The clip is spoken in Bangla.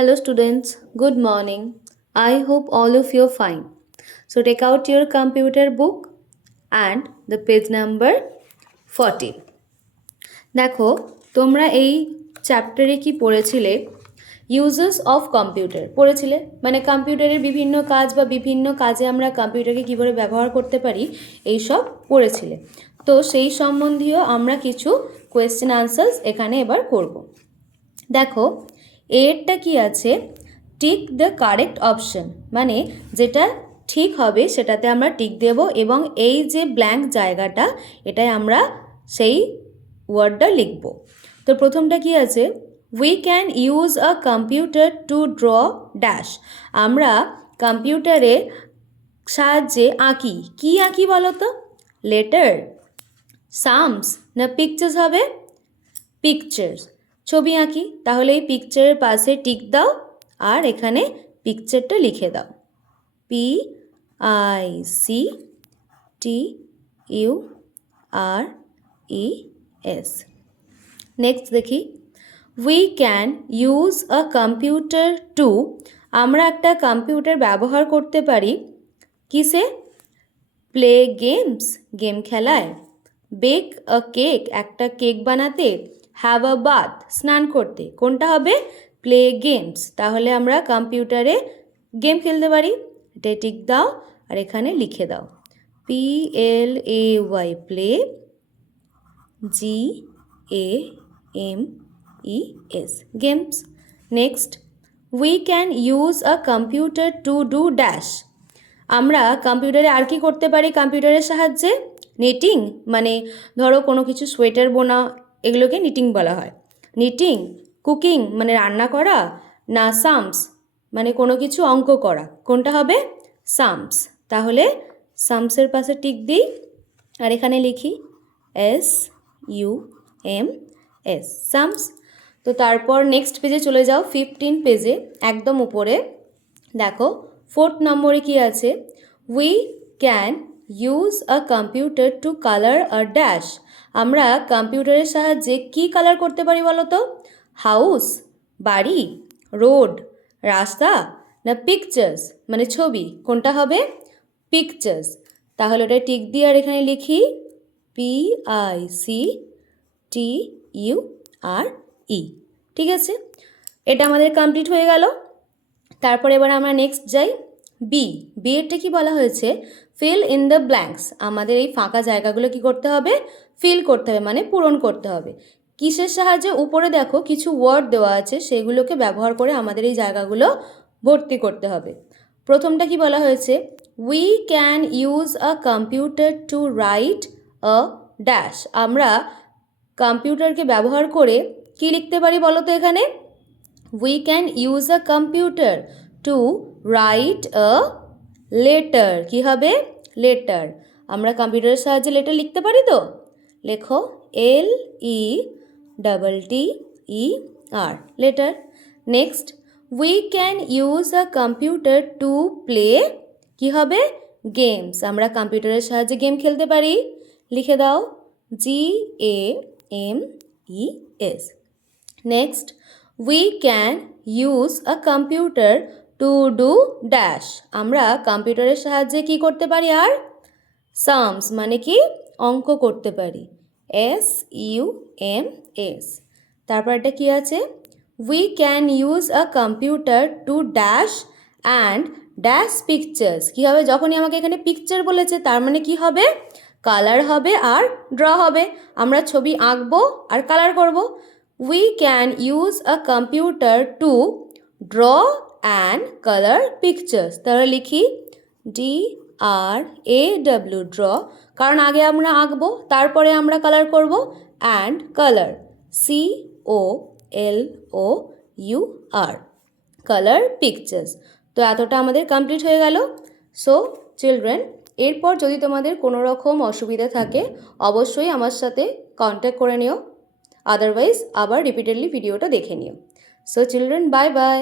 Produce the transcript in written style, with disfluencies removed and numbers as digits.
Hello students, good morning. I hope all of you are fine. So take out your computer book and the page number 40. দেখো তোমরা এই চ্যাপ্টারে কি পড়েছিলে? ইউজেস অফ কম্পিউটার পড়েছিলে, মানে কম্পিউটারের বিভিন্ন কাজ বা বিভিন্ন কাজে আমরা কম্পিউটারকে কীভাবে ব্যবহার করতে পারি এই সব পড়েছিলে। তো সেই সম্বন্ধীয় আমরা কিছু কোয়েশ্চেন আনসার্স এখানে এবার করব। দেখো এরটা কি আছে, টিক দ্য কারেক্ট অপশন, মানে যেটা ঠিক হবে সেটাতে আমরা টিক দেব এবং এই যে ব্ল্যাঙ্ক জায়গাটা এটাই আমরা সেই ওয়ার্ডটা লিখব। তো প্রথমটা কি আছে, we can use a computer two draw dash. আমরা কম্পিউটারের সাহায্যে আঁকি, কি আঁকি বলো তো? লেটার, সামস না পিকচার্স হবে? পিকচার্স, ছবি আঁকি। তাহলে এই পিকচারের পাশে টিক দাও আর এখানে পিকচারটা লিখে দাও, PICTURES। নেক্সট দেখি, we can use a computer to, আমরা একটা কম্পিউটার ব্যবহার করতে পারি কিসে? প্লে গেমস, গেম খেলায়। বেক আ কেক, একটা কেক বানাতে। হ্যাভ আ বাথ, স্নান করতে। কোনটা হবে? Play games. তাহলে আমরা কম্পিউটারে গেম খেলতে পারি, এটা টিক দাও আর এখানে লিখে দাও PLAY, play, GAMES, games. Next, we can use a computer to do dash. আমরা কম্পিউটারে আর কি করতে পারি কম্পিউটারের সাহায্যে? নিটিং, মানে ধরো কোনো কিছু সোয়েটার বোনা, এগুলোকে নিটিং বলা হয়। নিটিং, কুকিং মানে রান্না করা, না সামস মানে কোনো কিছু অঙ্ক করা। কোনটা হবে? সামস। তাহলে সামসের পাশে টিক দিই আর এখানে লিখি SUMS, সামস। তো তারপর নেক্সট পেজে চলে যাও, 15 পেজে একদম উপরে দেখো 4th নম্বরে কি আছে, we can use a computer to colour a dash. আমরা কম্পিউটারের সাহায্যে কি কালার করতে পারি বলো তো? হাউস, বাড়ি, রোড, রাস্তা, না পিকচার্স মানে ছবি। কোনটা হবে? পিকচার্স। তাহলে ওটা টিক দিয়ে আর এখানে লিখি PICTURE। ঠিক আছে, এটা আমাদের কমপ্লিট হয়ে গেল। তারপর এবার আমরা নেক্সট যাই, বি এরটা কি বলা হয়েছে? Fill in the blanks. আমাদের এই ফাঁকা জায়গাগুলো কি করতে হবে? ফিল করতে হবে, মানে পূরণ করতে হবে। কিসের সাহায্যে? উপরে দেখো কিছু ওয়ার্ড দেওয়া আছে, সেগুলোকে ব্যবহার করে আমাদের এই জায়গাগুলো ভর্তি করতে হবে। প্রথমটা কি বলা হয়েছে? We can use a computer to write a dash. আমরা কম্পিউটারকে ব্যবহার করে কি লিখতে পারি বলো তো এখানে? We can use a computer to write a letter. কী হবে? লেটার। আমরা কম্পিউটারের সাহায্যে লেটার লিখতে পারি তো? লেখো LETTER, letter. Next, we can use a computer to play, কী হবে? গেমস। আমরা কম্পিউটারের সাহায্যে গেম খেলতে পারি, লিখে দাও GAMES। Next, we can use a computer to do dash. আমরা কম্পিউটারের সাহায্যে কি করতে পারি? আর সামস মানে কি? অঙ্ক করতে পারি, SUMS। তারপর এটা কি আছে? We can use a computer to dash and dash pictures. কী হবে? যখনই আমাকে এখানে পিকচার বলেছে তার মানে কি হবে? কালার হবে আর ড্র হবে। আমরা ছবি আঁকবো আর কালার করব। We can use a computer two draw and colour pictures. তাহলে লিখি DRAW, ড্র, কারণ আগে আমরা আঁকবো তারপরে আমরা কালার করব। And colour, COLOUR, colour pictures. তো এতটা আমাদের কমপ্লিট হয়ে গেল। সো চিলড্রেন, এরপর যদি তোমাদের কোনো রকম অসুবিধা থাকে অবশ্যই আমার সাথে কন্ট্যাক্ট করে নিও, আদারওয়াইজ আবার রিপিটেডলি ভিডিওটা দেখে নিও। So children, bye bye.